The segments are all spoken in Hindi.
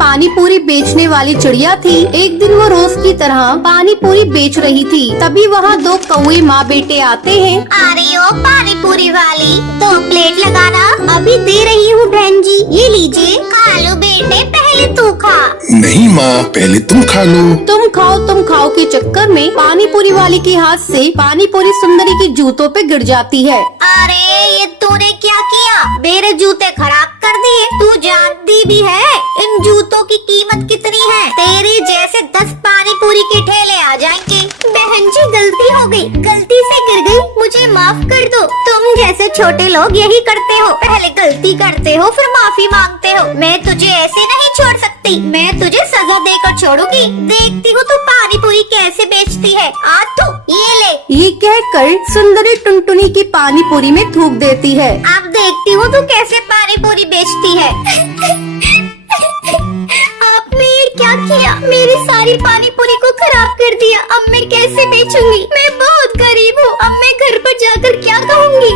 पानी पूरी बेचने वाली चिड़िया थी। एक दिन वो रोज की तरह पानी पूरी बेच रही थी। तभी वहाँ दो कौवे माँ बेटे आते हैं। अरे ओ पानी पूरी वाली, 2 प्लेट लगाना। अभी दे रही हूँ बहन जी, ये लीजिए। खा लो बेटे, पहले तू खा। नहीं माँ, पहले तुम खा लो। तुम खाओ के चक्कर में पानी पूरी वाली के हाथ से पानी पूरी सुंदरी के जूतों पे गिर जाती है। अरे ये तूने क्या किया? मेरे जूते खराब कर दिए। तू जानती भी है इन जूतों की कीमत कितनी है? तेरे जैसे 10 पानी पूरी के ठेले आ जाएंगे। बहन जी गलती हो गई, गलती से गिर गई, मुझे माफ कर दो। तुम जैसे छोटे लोग यही करते हो, पहले गलती करते हो फिर माफी मांगते हो। मैं तुझे ऐसे नहीं छोड़ सकती, मैं तुझे सजा देकर छोड़ूंगी। देखती हूँ तू पानी पूरी कैसे बेचती है। आ तू ये ले। ये कहकर सुंदरी टुनटुनी की पानी पूरी में थूक देती है। अब देखती हूँ तू कैसे पानी पूरी बेचती है। आपने ये क्या किया? मेरी सारी पानी पूरी को खराब कर दिया। अब मैं कैसे बेचूंगी? मैं बहुत गरीब हूँ। अब मैं घर पर जाकर क्या कहूँगी?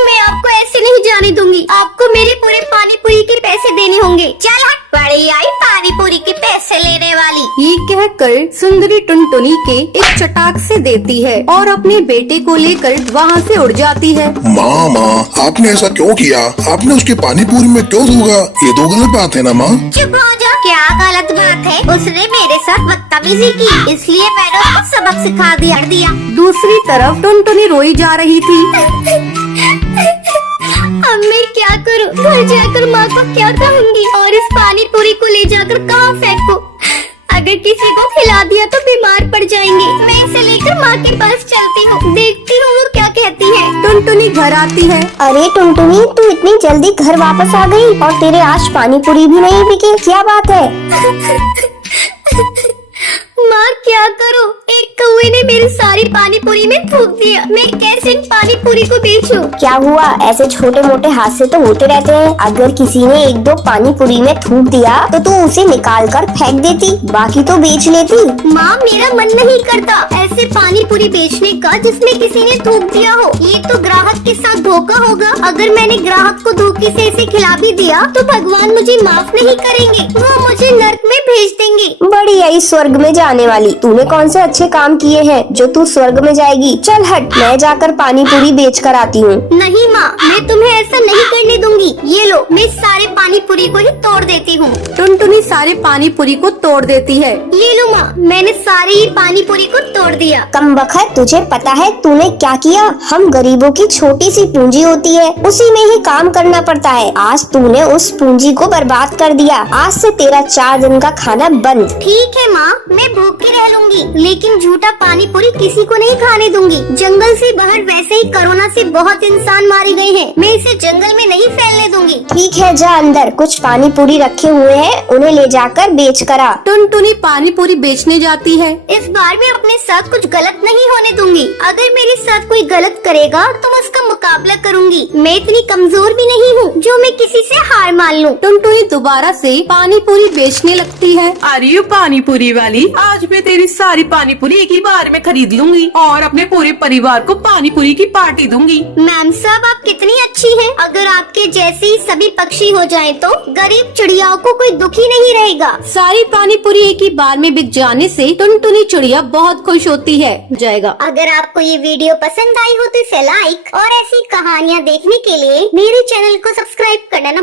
मैं आपको ऐसे नहीं जाने दूंगी। आपको मेरे पूरे पानी पूरी के पैसे देने होंगे। चल हट, बड़ी आई पानी पूरी के पैसे लेने वाली। ये कहकर सुंदरी टुनटुनी के एक चटाक से देती है और अपने बेटे को लेकर वहाँ से उड़ जाती है। माँ, आपने ऐसा क्यों किया? आपने उसके पानी पूरी में क्यों थूका? ये तो गलत बात है ना माँ। चुप हो जा। क्या गलत बात है? उसने मेरे साथ बदतमीजी की, इसलिए मैंने उसको सबक सिखा दिया। दूसरी तरफ टुनटुनी रोई जा रही थी। अब मैं क्या करूं? घर जाकर माँ को क्या कहूँगी? और इस पानी पूरी को ले जाकर कहाँ फेंकूं? अगर किसी को खिला दिया तो बीमार पड़ जाएंगे। मैं इसे लेकर माँ के पास चलती हूँ, देखती हूँ वो क्या कहती है। टुनटुनी घर आती है। अरे टुनटुनी, तू इतनी जल्दी घर वापस आ गई और तेरे आज पानी पूरी भी नहीं बिके, क्या बात है? माँ क्या करूं? एक कौवे ने मेरी सारी पानी पूरी में थूक दिया। मैं कैसे इन पानी पूरी को बेचूं? क्या हुआ? ऐसे छोटे मोटे हादसे तो होते रहते हैं। अगर किसी ने 1-2 पानी पूरी में थूक दिया तो तू उसे निकाल कर फेंक देती, बाकी तो बेच लेती। माँ मेरा मन नहीं करता ऐसे पानी पूरी बेचने का जिसमें किसी ने थूक दिया हो। ये तो ग्राहक के साथ धोखा होगा। अगर मैंने ग्राहक को धोखे से इसे खिला भी दिया तो भगवान मुझे माफ नहीं करेंगे, वो मुझे नर्क में भेज देंगे। बड़ी आई स्वर्ग में जाने वाली, तूने कौन से अच्छे काम किए हैं जो तू स्वर्ग में जाएगी? चल हट, मैं जाकर पानी पूरी बेच कर आती हूँ। नहीं माँ, मैं तुम्हें ऐसा नहीं करने दूंगी। ये लो, मैं सारे पानी पूरी को ही तोड़ देती हूँ। टुनटुनी सारे पानी पूरी को तोड़ देती है। ये लो माँ, मैंने सारी ही पानी पूरी को तोड़ दिया। कमबख्त, तुझे पता है तूने क्या किया? हम गरीबों की छोटी सी पूंजी होती है, उसी में ही काम करना पड़ता है। आज तूने उस पूंजी को बर्बाद कर दिया। आज से तेरा 4 दिन का खाना बंद। ठीक है माँ, मैं भूखी रह लूंगी, लेकिन झूठा पानी पूरी किसी को नहीं खाने दूंगी। जंगल से बाहर वैसे ही कोरोना से बहुत इंसान मारे गए हैं, मैं इसे जंगल में नहीं फैलने दूंगी। ठीक है, जा अंदर, कुछ पानी पूरी रखे हुए हैं, उन्हें ले जाकर बेच कर आ। टुनटुनी पानी पूरी बेचने जाती है। इस बार मैं अपने साथ कुछ गलत नहीं होने दूंगी। अगर मेरे साथ कोई गलत करेगा तो मैं उसका मुकाबला करूंगी। मैं इतनी कमजोर भी नहीं हूँ जो मैं किसी से हार मान लूँ। टुनटुनी दोबारा से पानी पूरी बेचने लगती है। अरे यू पानी पूरी वाली, आज मैं तेरी सारी पानी पूरी एक ही बार में खरीद लूंगी और अपने पूरे परिवार को पानी पूरी की पार्टी दूंगी। मैम साहब, आप कितनी अच्छी हैं। अगर आपके जैसे ही सभी पक्षी हो जाएं तो गरीब चिड़ियाओं को कोई दुखी नहीं रहेगा। सारी पानी पूरी एक ही बार में बिक जाने से टुनटुनी चिड़िया बहुत खुश होती है। जाएगा। अगर आपको ये वीडियो पसंद आई हो तो इसे लाइक और ऐसी कहानियाँ देखने के लिए मेरे चैनल को सब्सक्राइब करना